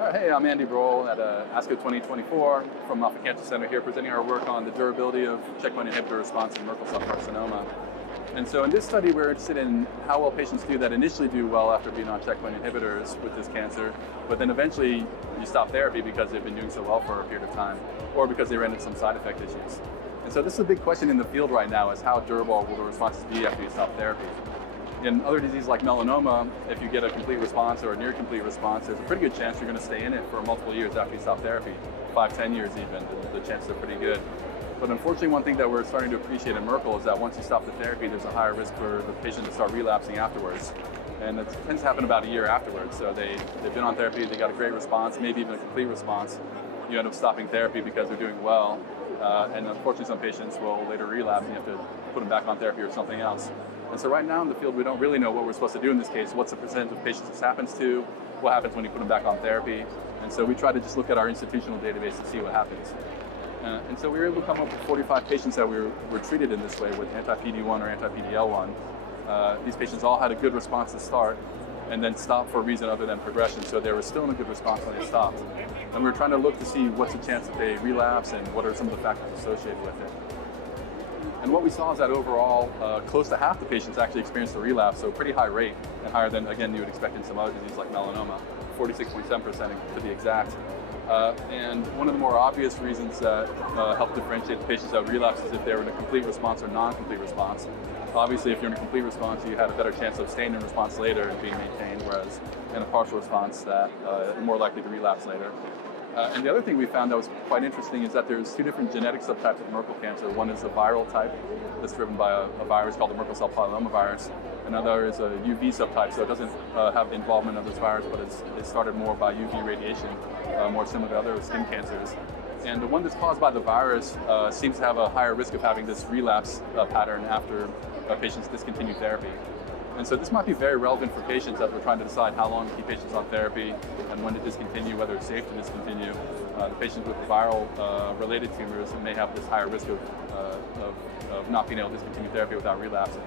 Hey, I'm Andy Brohl at ASCO 2024 from Moffitt Cancer Center here presenting our work on the durability of checkpoint inhibitor response in Merkel cell carcinoma. And so in this study, we're interested in how well patients do that initially do well after being on checkpoint inhibitors with this cancer, but then eventually you stop therapy because they've been doing so well for a period of time, or because they ran into some side effect issues. And so this is a big question in the field right now, is how durable will the responses be after you stop therapy? In other diseases like melanoma, if you get a complete response or a near complete response, there's a pretty good chance you're going to stay in it for multiple years after you stop therapy, 5-10 years even. The chances are pretty good. But unfortunately, one thing that we're starting to appreciate in Merkel is that once you stop the therapy, there's a higher risk for the patient to start relapsing afterwards. And it tends to happen about a year afterwards. So they've been on therapy, they got a great response, maybe even a complete response. You end up stopping therapy because they're doing well. And unfortunately, some patients will later relapse and you have to put them back on therapy or something else. And so right now in the field, we don't really know what we're supposed to do in this case. What's the percentage of patients this happens to? What happens when you put them back on therapy? And so we try to just look at our institutional database to see what happens. And so we were able to come up with 45 patients that were treated in this way with anti-PD-1 or anti-PD-L1. These patients all had a good response to start and then stopped for a reason other than progression. So they were still in a good response when they stopped. And we were trying to look to see what's the chance that they relapse and what are some of the factors associated with it. And what we saw is that overall, close to half the patients actually experienced a relapse, so a pretty high rate, and higher than, again, you would expect in some other diseases like melanoma, 46.7% to be exact. And one of the more obvious reasons that help differentiate the patients that relapse is if they're in a complete response or non-complete response. Obviously, if you're in a complete response, you have a better chance of staying in response later and being maintained, whereas in a partial response, that you're more likely to relapse later. And the other thing we found that was quite interesting is that there's two different genetic subtypes of Merkel cancer. One is a viral type that's driven by a virus called the Merkel cell polylomavirus. Another is a UV subtype, so it doesn't have the involvement of this virus, but it's started more by UV radiation, more similar to other skin cancers. And the one that's caused by the virus seems to have a higher risk of having this relapse pattern after patients discontinue therapy. And so this might be very relevant for patients as we're trying to decide how long to keep patients on therapy and when to discontinue, whether it's safe to discontinue. The patients with viral related tumors may have this higher risk of not being able to discontinue therapy without relapsing.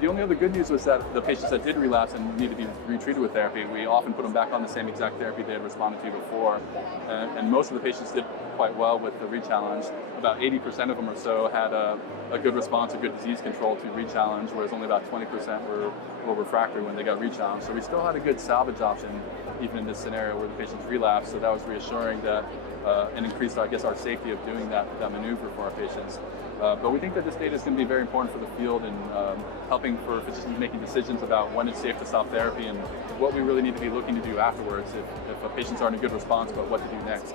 The only other good news was that the patients that did relapse and need to be retreated with therapy, we often put them back on the same exact therapy they had responded to before. And most of the patients did quite well with the re-challenge. About 80% of them or so had a good response, a good disease control to re-challenge, whereas only about 20% were refractory when they got re-challenged. So we still had a good salvage option, even in this scenario where the patients relapsed. So that was reassuring that and increased, I guess, our safety of doing that maneuver for our patients. But we think that this data is going to be very important for the field in helping for physicians making decisions about when it's safe to stop therapy and what we really need to be looking to do afterwards if patients are in a good response, but what to do next.